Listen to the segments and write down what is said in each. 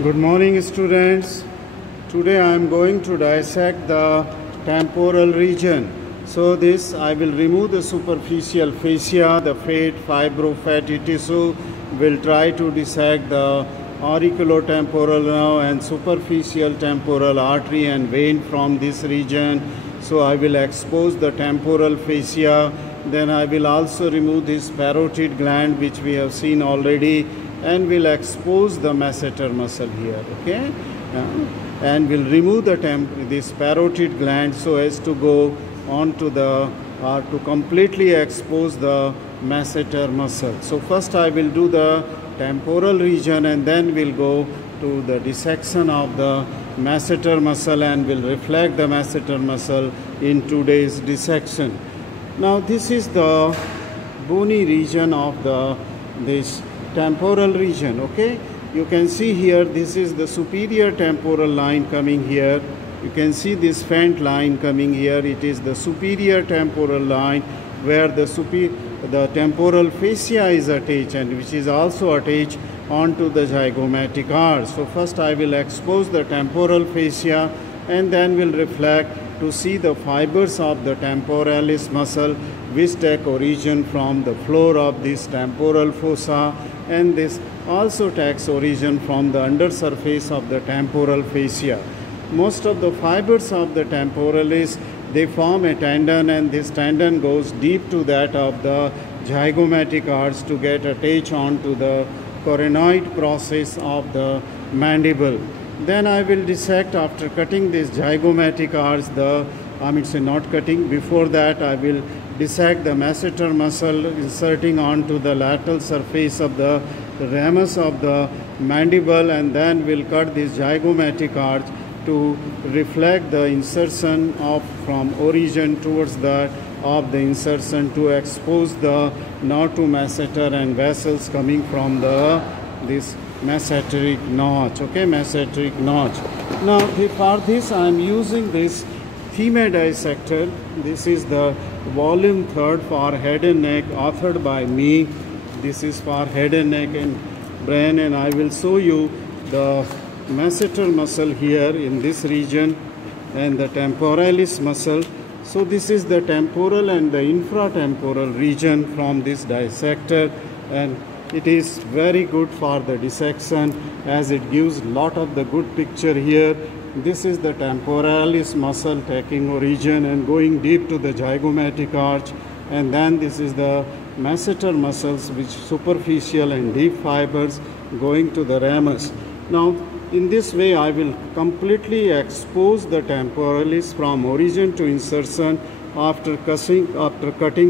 Good morning, students. Today I am going to dissect the temporal region. So this I will remove the superficial fascia, the fat, fibrofatty tissue. Will try to dissect the auriculotemporal nerve and superficial temporal artery and vein from this region. So I will expose the temporal fascia. Then I will also remove this parotid gland, which we have seen already, and will expose the masseter muscle here, okay? And will remove this parotid gland so as to go on to the to completely expose the masseter muscle. So first I will do the temporal region, and then we'll go to the dissection of the masseter muscle and will reflect the masseter muscle in today's dissection. Now this is the bony region of this temporal region, okay? You can see here, this is the superior temporal line coming here. You can see this faint line coming here. It is the superior temporal line where the temporal fascia is attached, and which is also attached onto the zygomatic arch. So first I will expose the temporal fascia and then will reflect to see the fibers of the temporalis muscle, which take origin from the floor of this temporal fossa, and this also takes origin from the undersurface of the temporal fascia. Most of the fibers of the temporalis, they form a tendon, and this tendon goes deep to that of the zygomatic arch to get attached onto the coronoid process of the mandible. Then I will dissect, after cutting this zygomatic arch, not cutting, before that I will dissect the masseter muscle, inserting onto the lateral surface of the ramus of the mandible, and then will cut this zygomatic arch to reflect the insertion from origin towards the insertion to expose the nerve to masseter and vessels coming from this masseteric notch, okay, masseteric notch. Now for this I am using this Thieme dissector. This is the volume 3 for head and neck, authored by me. This is for head and neck and brain, and I will show you the masseter muscle here in this region and the temporalis muscle. So this is the temporal and the infratemporal region from this dissector, and it is very good for the dissection as it gives lot of the good picture here. This is the temporalis muscle taking origin and going deep to the zygomatic arch, and then this is the masseter muscles, which superficial and deep fibers going to the ramus. Now in this way I will completely expose the temporalis from origin to insertion after cutting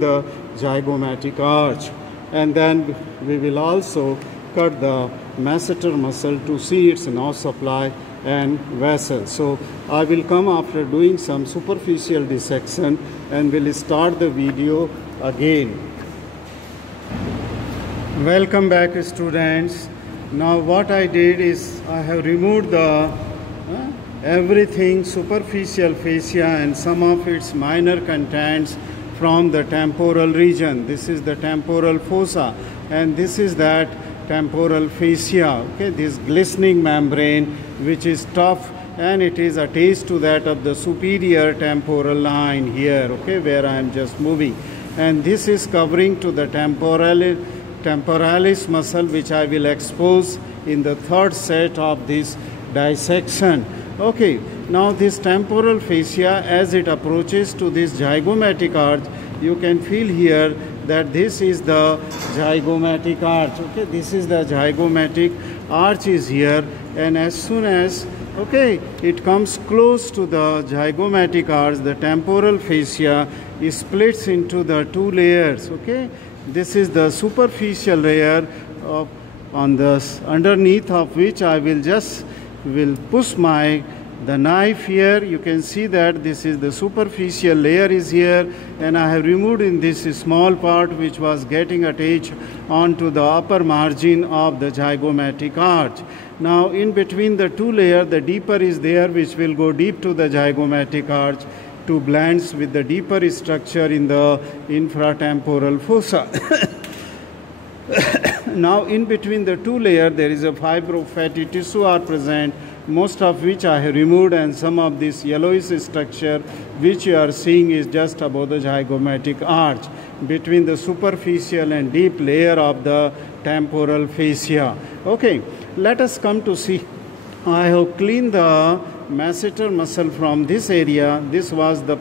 the zygomatic arch, and then we will also cut the masseter muscle to see its nerve supply and vessel. So I will come after doing some superficial dissection and will start the video again. Welcome back, students. Now what I did is I have removed the everything superficial fascia and some of its minor contents from the temporal region. This is the temporal fossa, and this is that temporal fascia, okay, this glistening membrane which is tough, and it is attached to that of the superior temporal line here, okay, where I am just moving, and this is covering to the temporalis muscle, which I will expose in the third set of this dissection. Okay, now this temporal fascia, as it approaches to this zygomatic arch, you can feel here that this is the zygomatic arch, okay, this is the zygomatic arch is here, and as soon as, okay, it comes close to the zygomatic arch, the temporal fascia splits into the two layers, okay. This is the superficial layer underneath of which I will push the knife here. You can see that this is the superficial layer is here, and I have removed in this small part which was getting attached onto the upper margin of the zygomatic arch. Now in between the two layers, the deeper is there, which will go deep to the zygomatic arch to blend with the deeper structure in the infratemporal fossa. Now in between the two layers there is a fibrofatty tissue are present, most of which I have removed, and some of this yellowish structure which you are seeing is just above the zygomatic arch between the superficial and deep layer of the temporal fascia. Okay, let us come to see. I have cleaned the masseter muscle from this area. This was the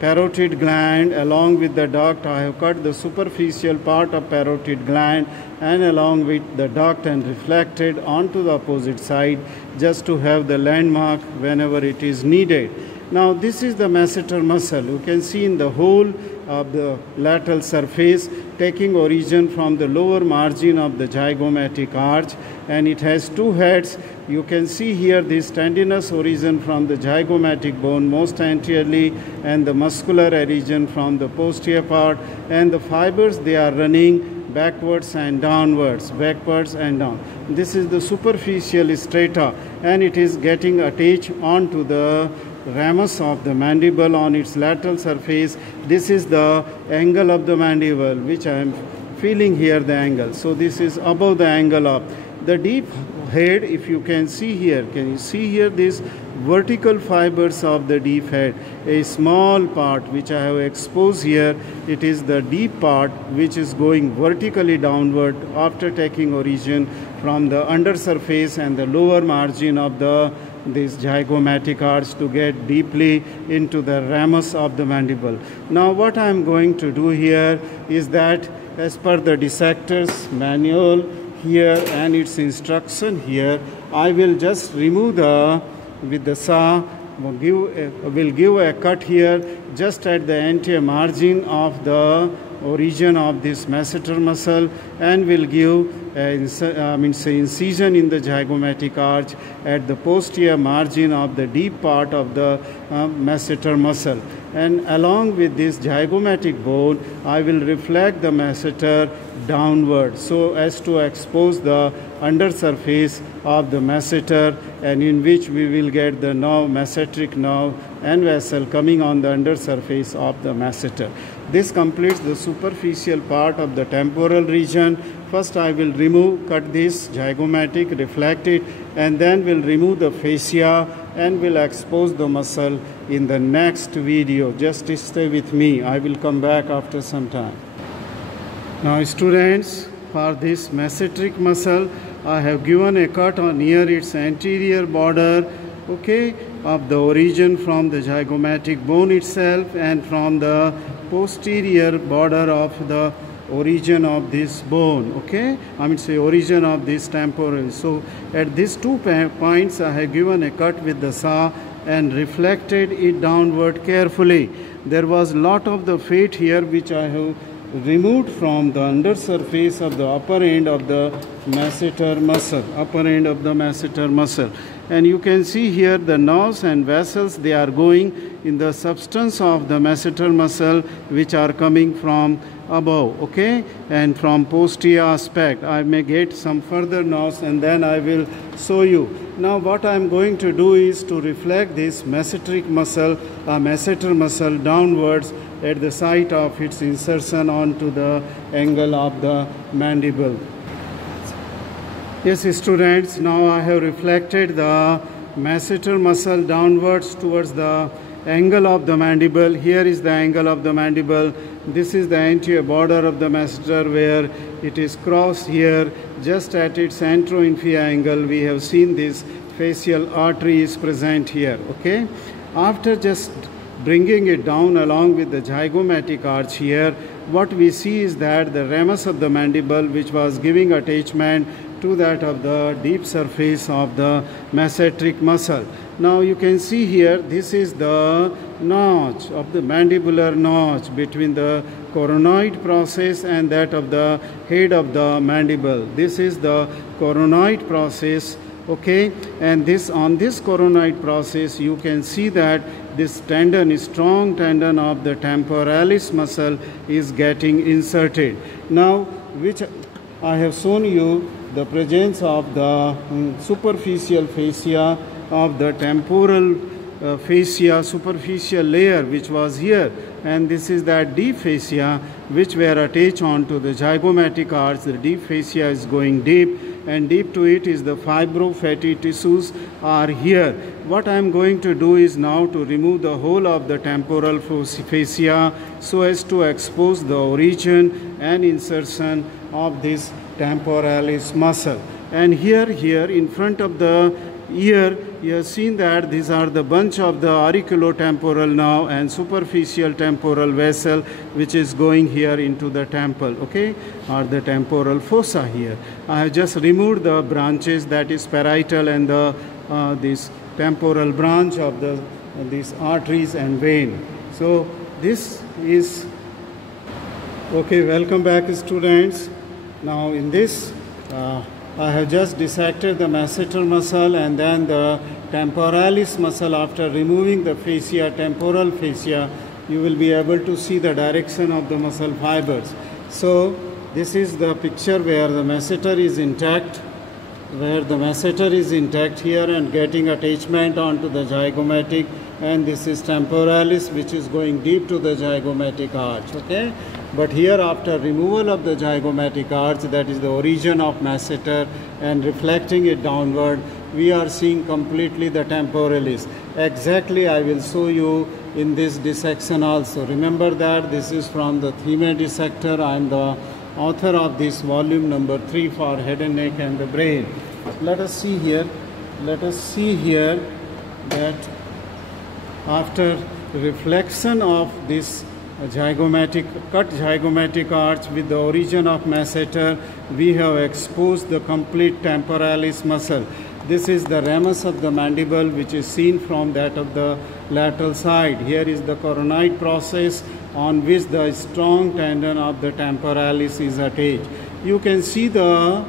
parotid gland. Along with the duct, I have cut the superficial part of parotid gland and along with the duct and reflected onto the opposite side just to have the landmark whenever it is needed. Now this is the masseter muscle. You can see in the whole of the lateral surface taking origin from the lower margin of the zygomatic arch, and it has two heads. You can see here this tendinous origin from the zygomatic bone most anteriorly and the muscular origin from the posterior part, and the fibers they are running backwards and downwards, backwards and down. This is the superficial strata, and it is getting attached onto the ramus of the mandible on its lateral surface. This is the angle of the mandible, which I am feeling here the angle. So this is above the angle of the deep head. If you can see here, can you see here these vertical fibers of the deep head? A small part which I have exposed here, it is the deep part which is going vertically downward after taking origin from the undersurface and the lower margin of this zygomatic arch to get deeply into the ramus of the mandible. Now what I am going to do here is that, as per the dissector's manual here and its instruction here, I will just remove with the saw, will give a cut here just at the anterior margin of the origin of this masseter muscle, and will give incision in the zygomatic arch at the posterior margin of the deep part of the masseter muscle. And along with this zygomatic bone, I will reflect the masseter downward so as to expose the undersurface of the masseter, and in which we will get the nerve, masseteric nerve and vessel coming on the undersurface of the masseter. This completes the superficial part of the temporal region. First I will cut this zygomatic, reflect it, and then will remove the fascia and will expose the muscle in the next video. Just stay with me. I will come back after some time. Now students, for this masseteric muscle, I have given a cut on near its anterior border, okay, of the origin from the zygomatic bone itself and from the posterior border of the origin of this bone, okay, origin of this temporal. So at these 2 points I have given a cut with the saw and reflected it downward carefully. There was lot of the fat here which I have removed from the undersurface of the upper end of the masseter muscle, and you can see here the nerves and vessels, they are going in the substance of the masseter muscle which are coming from above, okay, and from posterior aspect. I may get some further nerves and then I will show you. Now what I am going to do is to reflect this masseteric muscle, masseter muscle downwards at the site of its insertion onto the angle of the mandible. Yes students, now I have reflected the masseter muscle downwards towards the angle of the mandible. Here is the angle of the mandible. This is the anterior border of the masseter where it is crossed here. Just at its anteroinferior angle we have seen this facial artery is present here, okay. After just bringing it down along with the zygomatic arch here, what we see is that the ramus of the mandible, which was giving attachment to that of the deep surface of the masseteric muscle. Now you can see here, this is the notch of the mandibular notch between the coronoid process and that of the head of the mandible. This is the coronoid process, okay, and on this coronoid process you can see that this tendon, strong tendon of the temporalis muscle is getting inserted. Now, which I have shown you the presence of the superficial fascia of the temporal fascia, superficial layer which was here, and this is that deep fascia which were attached onto the zygomatic arch. The deep fascia is going deep, and deep to it is the fibrofatty tissues are here. What I am going to do is now to remove the whole of the temporal fascia so as to expose the origin and insertion of this temporalis muscle. And here in front of the ear, you have seen that these are the bunch of the auriculotemporal nerve and superficial temporal vessel which is going here into the temple, okay, or the temporal fossa here. I have just removed the branches, that is parietal and the this temporal branch of the these arteries and vein. So this is okay. Welcome back, students. Now in this I have just dissected the masseter muscle and then the temporalis muscle. After removing the fascia, temporal fascia, you will be able to see the direction of the muscle fibers. So this is the picture where the masseter is intact, here and getting attachment onto the zygomatic, and this is temporalis which is going deep to the zygomatic arch, okay. But here after removal of the zygomatic arch, that is the origin of masseter, and reflecting it downward, we are seeing completely the temporalis. Exactly I will show you in this dissection also. Remember that this is from the Thieme dissector. I am the author of this volume number 3 for head and neck and the brain. Let us see here that after reflection of this cut zygomatic arch with the origin of masseter, we have exposed the complete temporalis muscle. This is the ramus of the mandible which is seen from that of the lateral side. Here is the coronoid process on which the strong tendon of the temporalis is attached. You can see the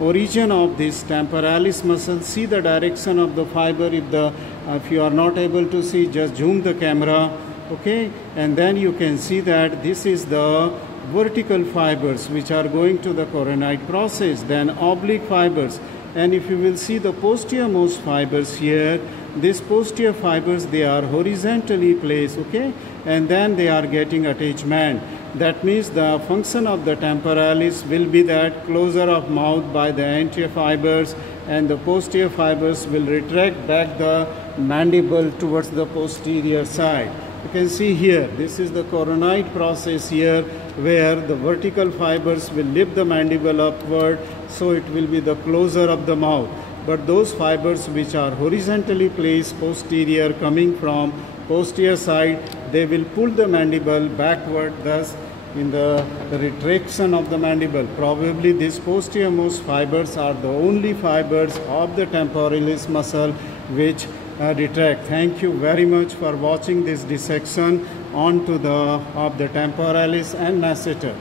origin of this temporalis muscle. See the direction of the fiber. If you are not able to see, just zoom the camera, okay, and then you can see that this is the vertical fibers which are going to the coronoid process, then oblique fibers, and if you will see the posterior-most fibers here, these posterior fibers, they are horizontally placed, okay, and then they are getting attachment. That means the function of the temporalis will be that closure of mouth by the anterior fibers, and the posterior fibers will retract back the mandible towards the posterior side. You can see here, this is the coronoid process here, where the vertical fibers will lift the mandible upward, so it will be the closure of the mouth. But those fibers which are horizontally placed posterior, coming from posterior side, they will pull the mandible backward, thus in the retraction of the mandible. Probably these posterior-most fibers are the only fibers of the temporalis muscle which retract. Thank you very much for watching this dissection of the temporalis and masseter.